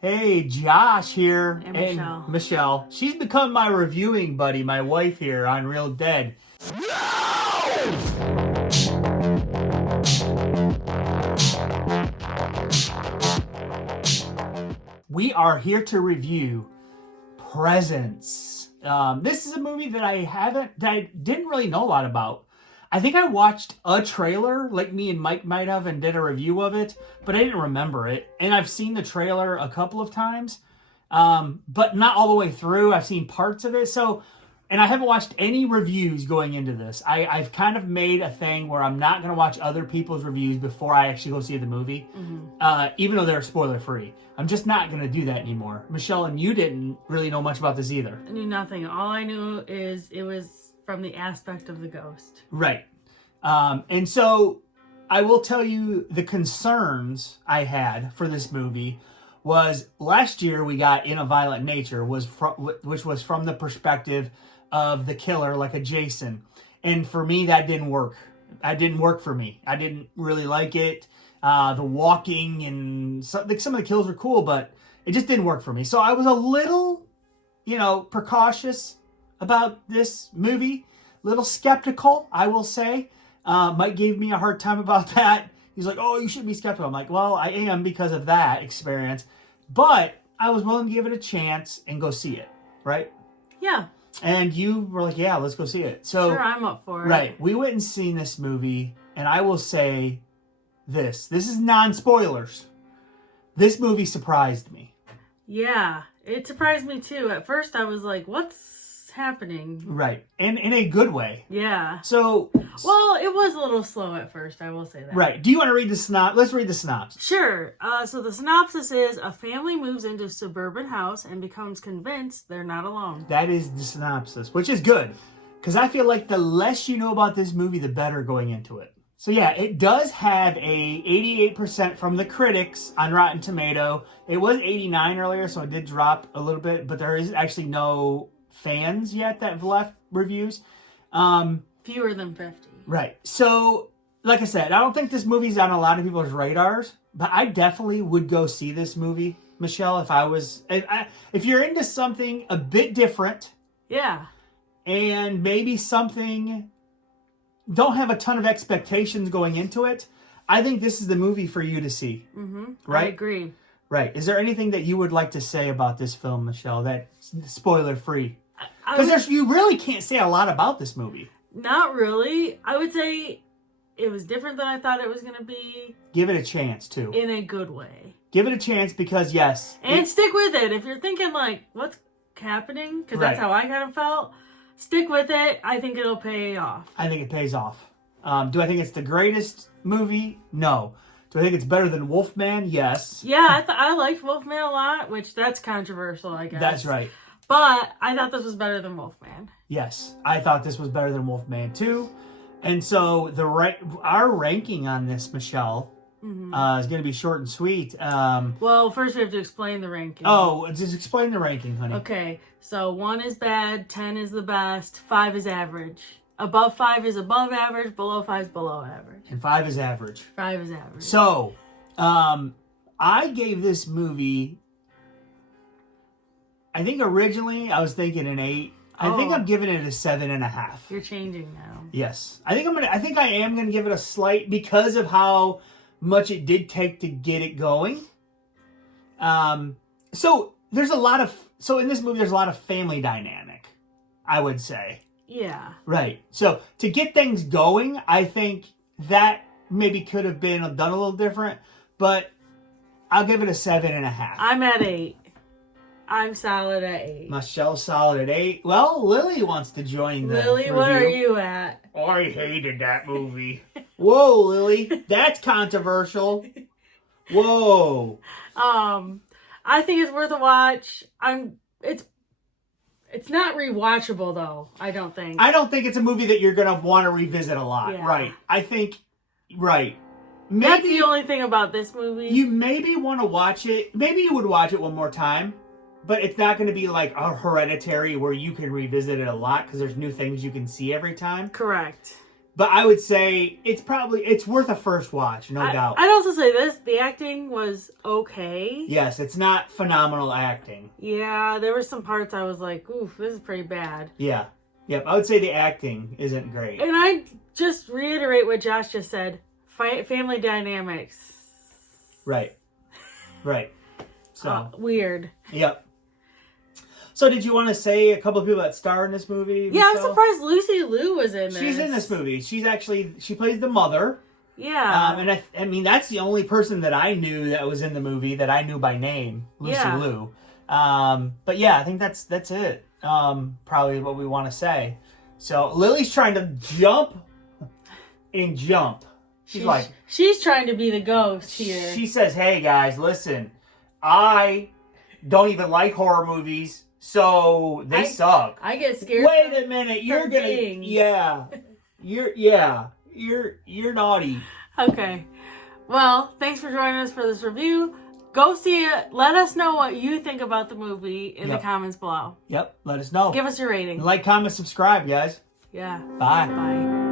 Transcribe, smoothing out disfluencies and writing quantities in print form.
Hey, Josh here. And Michelle. Michelle. She's become my reviewing buddy, my wife here on Real Dead. We are here to review Presence. This is a movie that I didn't really know a lot about. I think I watched a trailer, like me and Mike might have, and did a review of it, but I didn't remember it. And I've seen the trailer a couple of times, but not all the way through. I've seen parts of it. And I haven't watched any reviews going into this. I've kind of made a thing where I'm not going to watch other people's reviews before I actually go see the movie, even though they're spoiler free. I'm just not going to do that anymore. Michelle, and you didn't really know much about this either. I knew nothing. All I knew is it was from the aspect of the ghost. Right. And so I will tell you the concerns I had for this movie was last year we got In a Violent Nature, which was from the perspective of the killer, like a Jason. And for me, that didn't work. That didn't work for me. I didn't really like it. The walking and some of the kills were cool, but it just didn't work for me. So I was a little, precautious about this movie. A little skeptical, I will say. Mike gave me a hard time about that. He's like, oh, you should be skeptical. I'm like, well, I am because of that experience. But I was willing to give it a chance and go see it, right? Yeah. And you were like, yeah, let's go see it. So sure, I'm up for it. Right. We went and seen this movie, and I will say this. This is non-spoilers. This movie surprised me. Yeah, it surprised me too. At first I was like, what's happening? Right. And in a good way. Yeah. So... Well, it was a little slow at first, I will say that. Right. Do you want to read the synopsis? Let's read the synopsis. Sure. So the synopsis is, a family moves into a suburban house and becomes convinced they're not alone. That is the synopsis, which is good. Because I feel like the less you know about this movie, the better going into it. So yeah, it does have a 88% from the critics on Rotten Tomato. It was 89 earlier, so it did drop a little bit. But there is actually no fans yet that have left reviews. Fewer than 50. Right. So, like I said, I don't think this movie's on a lot of people's radars, but I definitely would go see this movie, Michelle, if you're into something a bit different. Yeah. And maybe something, don't have a ton of expectations going into it. I think this is the movie for you to see. Mm-hmm. Right? I agree. Right. Is there anything that you would like to say about this film, Michelle, that's spoiler free? Because you really can't say a lot about this movie. Not really. I would say it was different than I thought it was going to be. Give it a chance, too. In a good way. Give it a chance because, yes. And stick with it. If you're thinking, like, what's happening? Because that's how I kind of felt. Stick with it. I think it'll pay off. I think it pays off. Do I think it's the greatest movie? No. Do I think it's better than Wolfman? Yes. Yeah, I liked Wolfman a lot, which that's controversial, I guess. That's right. But I thought this was better than Wolfman. Yes, I thought this was better than Wolfman too. And so our ranking on this, Michelle, is going to be short and sweet. Well, first we have to explain the ranking. Oh, just explain the ranking, honey. Okay, so 1 is bad, 10 is the best, 5 is average. Above 5 is above average, below 5 is below average. And 5 is average. 5 is average. So, I gave this movie, I think originally I was thinking an 8. I think I'm giving it a 7.5. You're changing now. Yes. I think I am gonna give it a slight because of how much it did take to get it going. So in this movie there's a lot of family dynamic, I would say. Yeah. Right. So to get things going, I think that maybe could have been done a little different, but I'll give it a 7.5. I'm at 8. I'm solid at 8. Michelle's solid at 8. Well, Lily wants to join the Lily, review. what are you at? I hated that movie. Whoa, Lily. That's controversial. Whoa. I think it's worth a watch. It's not rewatchable though, I don't think. I don't think it's a movie that you're going to want to revisit a lot. Yeah. Right. I think, right. Maybe that's the only thing about this movie. You maybe want to watch it. Maybe you would watch it one more time. But it's not going to be like a Hereditary where you can revisit it a lot because there's new things you can see every time. Correct. But I would say it's worth a first watch, no doubt. I'd also say this: the acting was okay. Yes, it's not phenomenal acting. Yeah, there were some parts I was like, "Oof, this is pretty bad." Yeah, yep. I would say the acting isn't great. And I just reiterate what Josh just said: family dynamics. Right. So weird. Yep. So did you want to say a couple of people that star in this movie? Yeah, I'm Michelle? surprised Lucy Liu was in this. She's in this movie. She plays the mother. Yeah. And I mean, that's the only person that I knew that was in the movie that I knew by name, Lucy Liu. But yeah, I think that's it. Probably what we want to say. So Lily's trying to jump. She's trying to be the ghost here. She says, "Hey guys, listen, I don't even like horror movies, so they suck." I get scared. Wait a minute, you're gonna, things. you're naughty. Okay, well, thanks for joining us for this review. Go see it. Let us know what you think about the movie in the comments below. Yep, let us know. Give us your rating. Like, comment, subscribe, guys. Yeah. Bye. Bye.